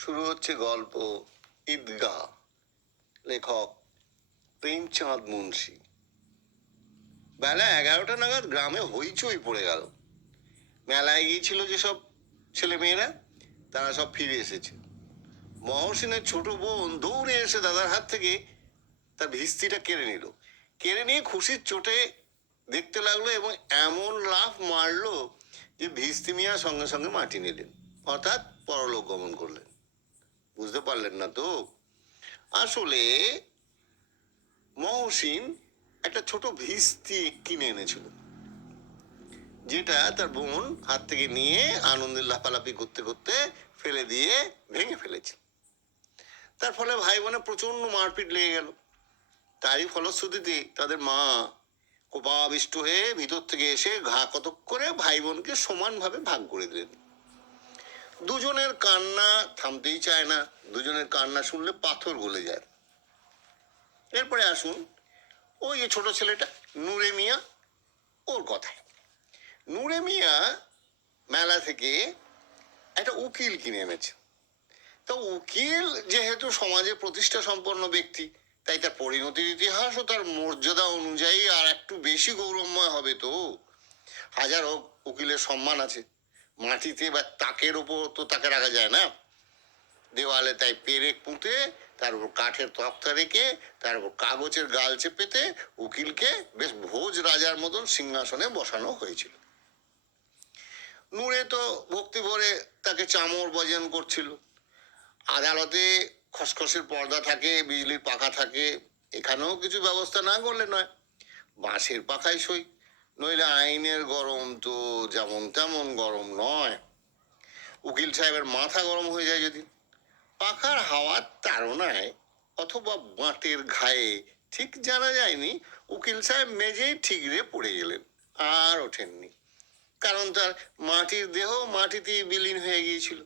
শুরু হচ্ছে গল্প ঈদগাহ, লেখক প্রেমচাঁদ মুন্সি। বেলা 11টা নাগাদ গ্রামে হইচই পড়ে গেল। মেলায় গিয়েছিল যেসব ছেলেমেয়েরা, তারা সব ফিরে এসেছে। মহসিনের ছোট বোন দৌড়ে এসে দাদার হাত থেকে তার ভিস্তিটা কেড়ে নিল। কেড়ে নিয়ে খুশির চোটে দেখতে লাগলো এবং এমন লাফ মারলো যে ভিস্তি মিয়া সঙ্গে সঙ্গে মাটি নিলেন, অর্থাৎ পরলোক গমন করলেন। বুঝতে পারলেন না তো? আসলে মহসিন একটা ছোট ভিস্তি কিনে এনেছিল, যেটা তার বোন হাত থেকে নিয়ে আনন্দের লাফালাফি করতে করতে ফেলে দিয়ে ভেঙে ফেলেছে। তার ফলে ভাই বোনে প্রচন্ড মারপিট লেগে গেল। তারই ফলশ্রুতিতে তাদের মা কোপাবিষ্ট হয়ে ভিতর থেকে এসে ঘা কতক করে ভাই বোনকে সমানভাবে ভাগ করে দিলেন। দুজনের কান্না থামতেই চায় না, দুজনের কান্না শুনলে পাথর গলে যায়। এরপরে আসুন ওই যে ছোট ছেলেটা নূরে মিয়া, ওর কথায়। নূরে মিয়া মেলা থেকে একটা উকিল কিনে এনেছে। তো উকিল যেহেতু সমাজে প্রতিষ্ঠা সম্পন্ন ব্যক্তি, তাই তার পরিণতির ইতিহাস ও তার মর্যাদা অনুযায়ী আর একটু বেশি গৌরবময় হবে। তো হাজার হোক, উকিলের সম্মান আছে। মাটিতে বা তাকের ওপর তো তাকে রাখা যায় না। দেওয়ালে তাই পেরেক পুঁতে, তার উপর কাঠের তক্তা রেখে, তার উপর কাগজের গাল চেপেতে উকিলকে বেশ ভোজ রাজার মতন সিংহাসনে বসানো হয়েছিল। নূরে তো ভক্তি ভরে তাকে চামর বজন করছিল। আদালতে খসখসের পর্দা থাকে, বিজলির পাখা থাকে, এখানেও কিছু ব্যবস্থা না করলে নয়। বাঁশের পাখায় সই, নইলে আইনের গরম তো যেমন তেমন গরম নয়। উকিল সাহেবের মাথা গরম হয়ে যায় যদি। পাখার হাওয়ার তাড়নায় অথবা বাঁটের ঘায়ে ঠিক জানা যায়নি, উকিল সাহেব মেঝেই ঠিকরে পড়ে গেলেন, আর ওঠেননি। কারণ তার মাটির দেহ মাটিতেই বিলীন হয়ে গিয়েছিল।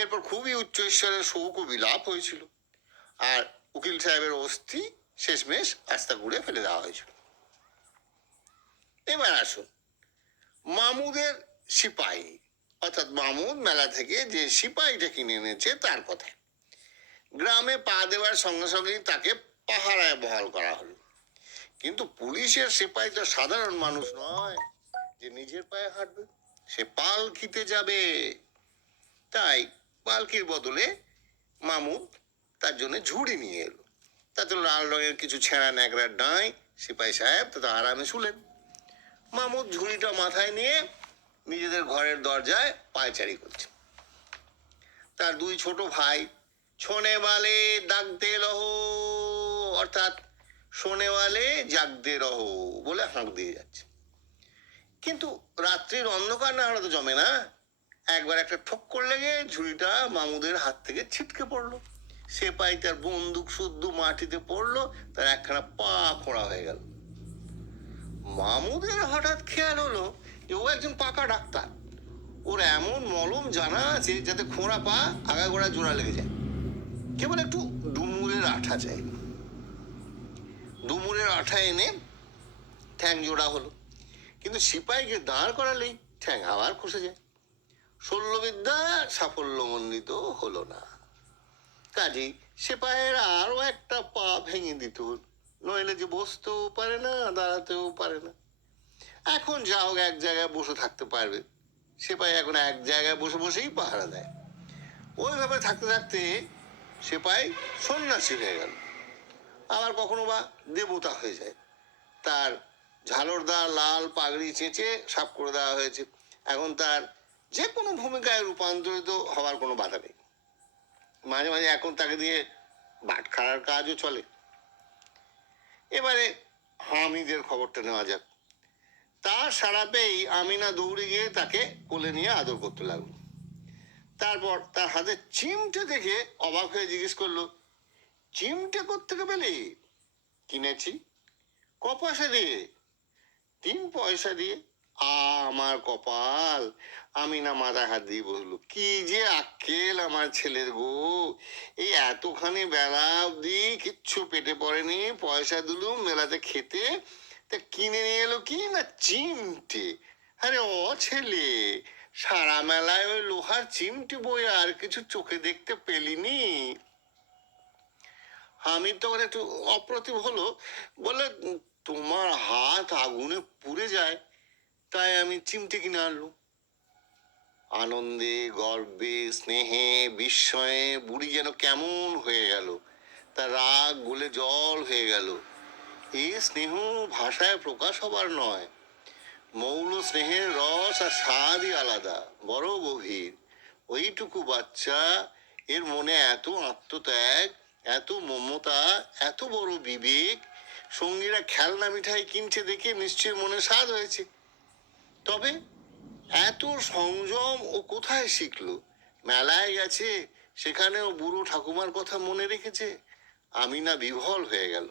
এরপর খুবই উচ্চ ঈশ্বরের শোক ও বিলাপ হয়েছিল, আর উকিল সাহেবের অস্থি শেষমেশ আস্তা গুড়ে ফেলে দেওয়া হয়েছিল। এবার আসুন মামুদের সিপাহী, অর্থাৎ মামুদ মেলা থেকে যে সিপাহীটা কিনে এনেছে তার কথায়। গ্রামে পা দেওয়ার সঙ্গে সঙ্গেই তাকে পাহারায় বহাল করা হলো। কিন্তু পুলিশের সিপাহী তো সাধারণ মানুষ নয় যে নিজের পায়ে হাঁটবে, সে পালকিতে যাবে। তাই পালকির বদলে মামুদ তার জন্য ঝুড়ি নিয়ে এলো। তাতে লাল রঙের কিছু ছেঁড়া ন্যাকড়ার ডাঁই। সিপাহী সাহেব তো আরামে শুলেন। মামুদ ঝুড়িটা মাথায় নিয়ে নিজেদের ঘরের দরজায় পায়চারি করছে। তার দুই ছোট ভাই ছোনেওয়ালে দাগদে রহো, অর্থাৎ শোনেওয়ালে জাগদে রহো বলে হাঁক দিয়ে যাচ্ছে। কিন্তু রাত্রির অন্ধকার না হলে তো জমে না। একবার একটা ঠক্কর লেগে ঝুড়িটা মামুদের হাত থেকে ছিটকে পড়লো। সেপাই তার বন্দুক শুদ্ধ মাটিতে পড়লো, তার একখানা পা খোঁড়া হয়ে গেল। মামুদের হঠাৎ খেয়াল হলো যে ও একজন পাকা ডাক্তার। ওর এমন মলম জানা আছে যাতে খোঁড়া পা আগাগোড়া জোড়া লেগে যায়। কেবল একটু ডুমুরের আঠা চাই। ডুমুরের আঠা এনে ঠ্যাং জোড়া হলো, কিন্তু সিপাহীকে দাঁড় করালেই ঠ্যাং আবার খসে যায়। শল্যবিদ্যা সাফল্যমণ্ডিত হলো না। কাজেই সিপাহীর আরো একটা পা ভেঙে দিত, নইলে যে বসতেও পারে না, দাঁড়াতেও পারে না। এখন যা হোক এক জায়গায় বসে থাকতে পারবে। সিপাহী এখন এক জায়গায় বসে বসেই পাহারা দেয়। ওইভাবে থাকতে থাকতে সিপাহী সন্ন্যাসী হয়ে গেল, আবার কখনো বা দেবতা হয়ে যায়। তার ঝালরদার লাল পাগড়ি চেঁচে সাফ করে দেওয়া হয়েছে। এখন তার যে কোনো ভূমিকায় রূপান্তরিত হওয়ার কোনো বাধা নেই। মাঝে মাঝে এখন তাকে দিয়ে বাটখারার কাজও চলে। এবারে হামিদের খবরটা নেওয়া যাক। তার সাড়া পেয়েই আমিনা দৌড়ে গিয়ে তাকে কোলে নিয়ে আদর করতে লাগলো। তারপর তার হাতে চিমটে দেখে অবাক হয়ে জিজ্ঞেস করলো, চিমটে কোত্থেকে পেলি? কিনেছি। ক পয়সা দিয়ে? 3 পয়সা দিয়ে। আমার কপাল! আমিনা মাথায় হাত দিয়ে বললো, কি যে আক্কেল আমার ছেলের গো! এই এতখানি বেলা অব্দি কিচ্ছু পেটে পড়েনি, পয়সা দিলুম মেলাতে খেতে, তা কিনে নিয়ে এলো কি না চিমটে। আরে ও ছেলে, সারা মেলায় ওই লোহার চিমটি বই আর কিছু চোখে দেখতে পেলিনি। হামিদ তখন একটু অপ্রতিভ হলো, বলে, তোমার হাত আগুনে পুড়ে যায়, তাই আমি চিমটে কিনে আনলুম। আনন্দে, গর্বে, স্নেহে, বিস্ময়ে বুড়ি যেন কেমন হয়ে গেল, তার রাগ গলে জল হয়ে গেল। এ স্নেহ ভাষায় প্রকাশ হবার নয়। মৌল স্নেহের রস আর স্বাদই আলাদা, বড় গভীর। ওইটুকু বাচ্চা, এর মনে এত আত্মত্যাগ, এত মমতা, এত বড় বিবেক। সঙ্গীরা খেলনা মিঠাই কিনছে দেখে নিশ্চয়ই মনে স্বাদ হয়েছে। তবে এত সংযম ও কোথায় শিখলো? মেলায় গেছে, সেখানেও বুড়ো ঠাকুমার কথা মনে রেখেছে। আমি না বিভল হয়ে গেল।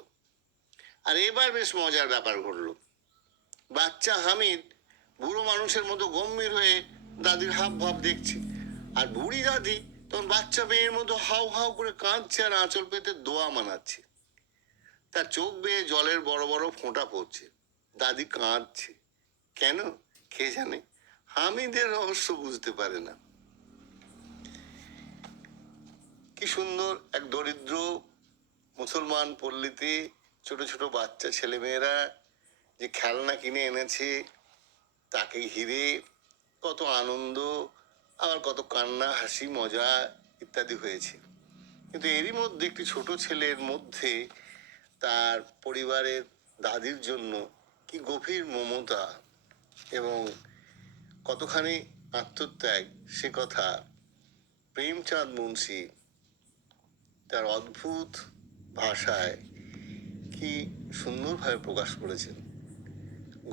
আর এবার বেশ মজার ব্যাপার ঘটলো। বাচ্চা হামিদ বুড়ো মানুষের মতো গম্ভীর হয়ে দাদির হাব ভাব দেখছে, আর বুড়ি দাদি তখন বাচ্চা মেয়ের মতো হাউ হাউ করে কাঁদছে আর আঁচল পেতে দোয়া মানাচ্ছে। তার চোখ বেয়ে জলের বড় বড় ফোঁটা পড়ছে। দাদি কাঁদছে কেন কে জানে, হামিদের রহস্য বুঝতে পারে না। কি সুন্দর এক দরিদ্র মুসলমান পল্লীতে ছোট ছোট বাচ্চা ছেলেমেয়েরা যে খেলনা কিনে এনেছে, তাকে ঘিরে কত আনন্দ, আবার কত কান্না, হাসি, মজা ইত্যাদি হয়েছে। কিন্তু এরই মধ্যে একটি ছোট ছেলের মধ্যে তার পরিবারের দাদির জন্য কি গভীর মমতা এবং কতখানি আত্মত্যাগ, সে কথা প্রেমচাঁদ মুন্সি তার অদ্ভুত ভাষায় কি সুন্দরভাবে প্রকাশ করেছেন।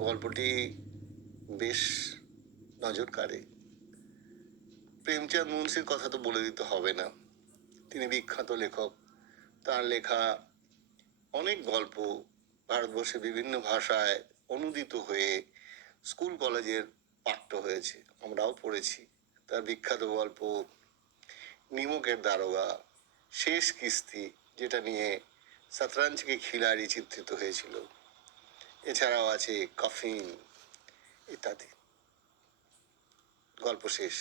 গল্পটি বেশ নজর কাড়ে। প্রেমচাঁদ মুন্সির কথা তো বলে দিতে হবে না, তিনি বিখ্যাত লেখক। তার লেখা অনেক গল্প ভারতবর্ষে বিভিন্ন ভাষায় অনুদিত হয়ে স্কুল কলেজের পাঠ্য হয়েছে, আমরাও পড়েছি। তার বিখ্যাত গল্প নিমকের দারোগা, শেষ কিস্তি, যেটা নিয়ে শতরঞ্জ কে খিলাড়ি চিত্রিত হয়েছিল। এছাড়াও আছে কফিন ইত্যাদি। গল্প শেষ।